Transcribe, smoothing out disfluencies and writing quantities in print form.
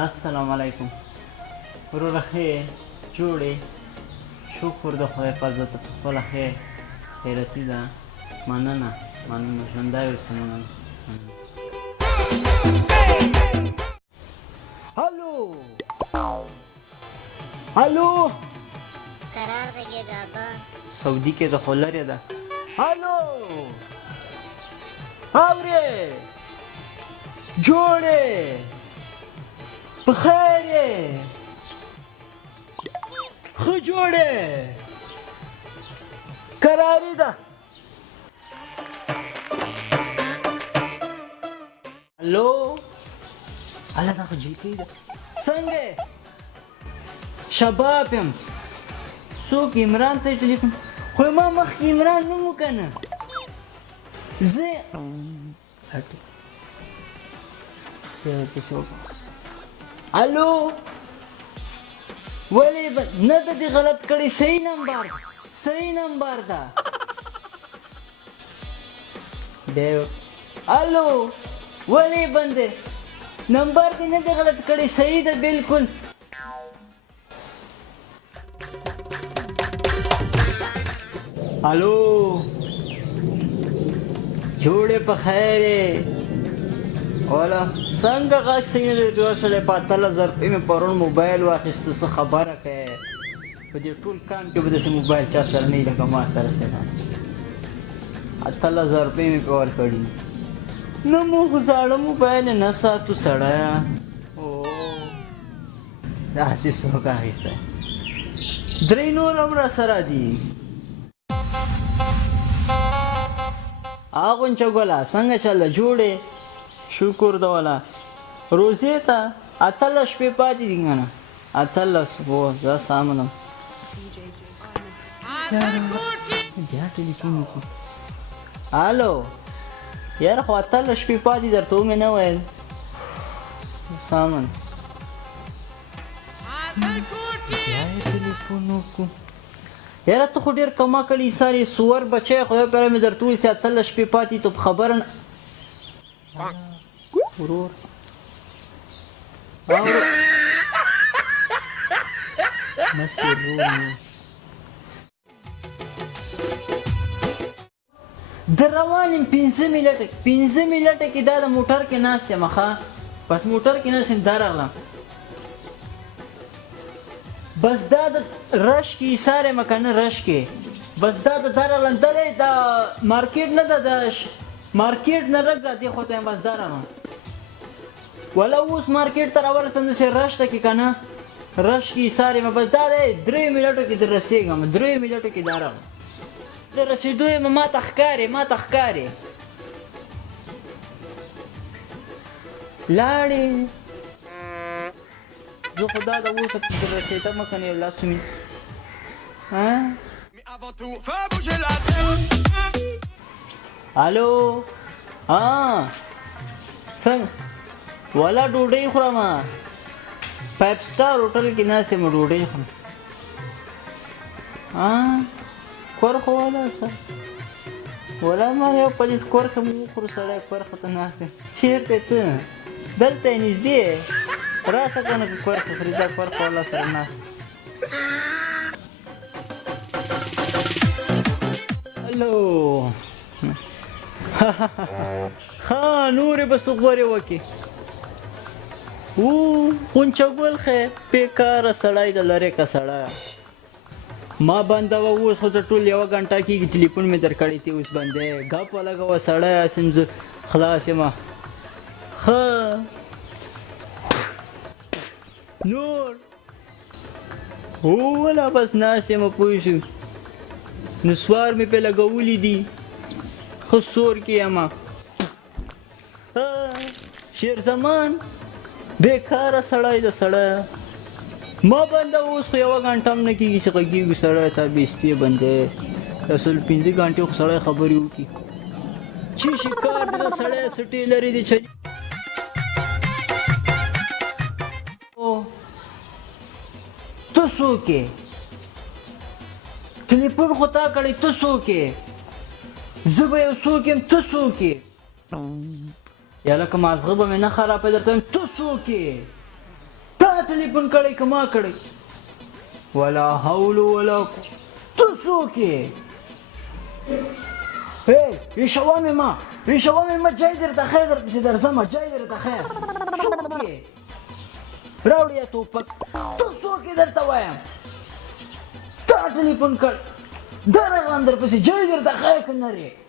السلام علیکم وروره ښې جوړې شکر د خدای په عزت په خپله ښې خیرتي ده مننه مننه ژوندی اوسه مننه هلو هلو قرار غږېږه ابا سعودي کې د خو لرې ده هلو اورې جوړې په خیر یې ښه جوړې کراري ده هلو الله دا خو جلکۍ ده څنګه یې شباب یم څوک عمران ته یې ټلیفون خو ما مخکې عمران نه و که نه زه الو ولې نه ده دې غلط کړی صحیح نمبر ده الو ولې بندې نمبر دې نه دی غلط کړی صحیح ده بالکل الو جوړې په خیر یې والا څنګه غږ صحیح نه دی وشلی په 18000 روپۍ مې پرون موبایل واخیسته څه خبره کوې په دې ټول کام کې به داسې موبایل چا سره نه وي لکه ما سره سره 18000 روپۍ مې پې ورکړي نه مو خو زاړه موبایل نه ساتو سړیه داسې څوک اخیستی 3 نور هم راسره دي غونچه ګله څنګه چله جوړې شکر ده والا روزې ته 18 شپې پاتې دي که نه 18 هو زه سامنم بیا ټلیفون وکړو الو یاره خو 18 شپې پاتې درته ومې نه ویل سامن بیا یې ټلیفون وکړو یاره ته خو ډېر کما کړي سارې سور بچی خدای پاره مې درته وویل چې 18 شپې پاتې ته په خبره نه ورور مسی ورور در روان یم 5 منټه کې دا د موټر کې ناست یم ښه بس موټر کې ناست یم دا راغلم بس دا د رش کې ایسار یم که نه رش کې بس دا د دا راغلم دا دی دا مارکیټ نه ده د مارکیټ نه رګ را دې خوا ته یم بس دا راغلم ولا اوس مارکیټ ته راورسېدم داسې رش ته کې که نه رش کې ایسار یم بس دا دی 3 منټو کې در رسېږم 3 منټو کې دا راغلم د رسېدو یم ما ته ښکارې لاړې زه خو دا د اوسه در رسېدم که نه یو لاسو مې الو څنګه والا ډوډۍ خورم 5 سټار هوټل کې ناست یم ډوډۍ خورم کور خو والا څه والا ما یو پلیټ کور ښه مو وخورو سړی کور خو ته ناست یم چېرته ته دلته یې نږدې راسه که نه که کور خو خوري دا کور خو والا سره ناست هلو ښه نورې به څه غورې وکړې غونچه ګل ښې بېکاره سړی د لرې که سړی ما بندوه اوس خو ته ټول 1 غنټه کېږي ټلیفون مې در کړی دی اوس بندی ګپ ولګوه سړی هسې زه خلاص یم ښه نور ولا بس ناست یم پوه شو نسوار مې پې لګولی دي ښه سور کې یم شیر زمان بېکاره سړی د سړی ما بنده اوس خو 1 غنټه هم نه کېږي چې غږېږي سړی تا بېستې بندی اصل 5 غنټې خو سړی خبرې وکړي چې شکار دی د سړی سټې لرې دی چلي ته څوک یې ټلیفون خو تا کړی ته څوک یې زه به یو څوک یم ته څوک یې یا لکه مازغه به مې نه خرابه درته وایم ته څوک یې ټلیفون کړی که ما کړی ولا حول ولا قوة ته څوک یې ایشوه مې ما جای درته خیر درپسې درځمه جای درته خیر څوک یې راوړې توپک ته څوک یې درته وایم تا ټلیفون کړ درغلم درپسې جای درته خیر که نرې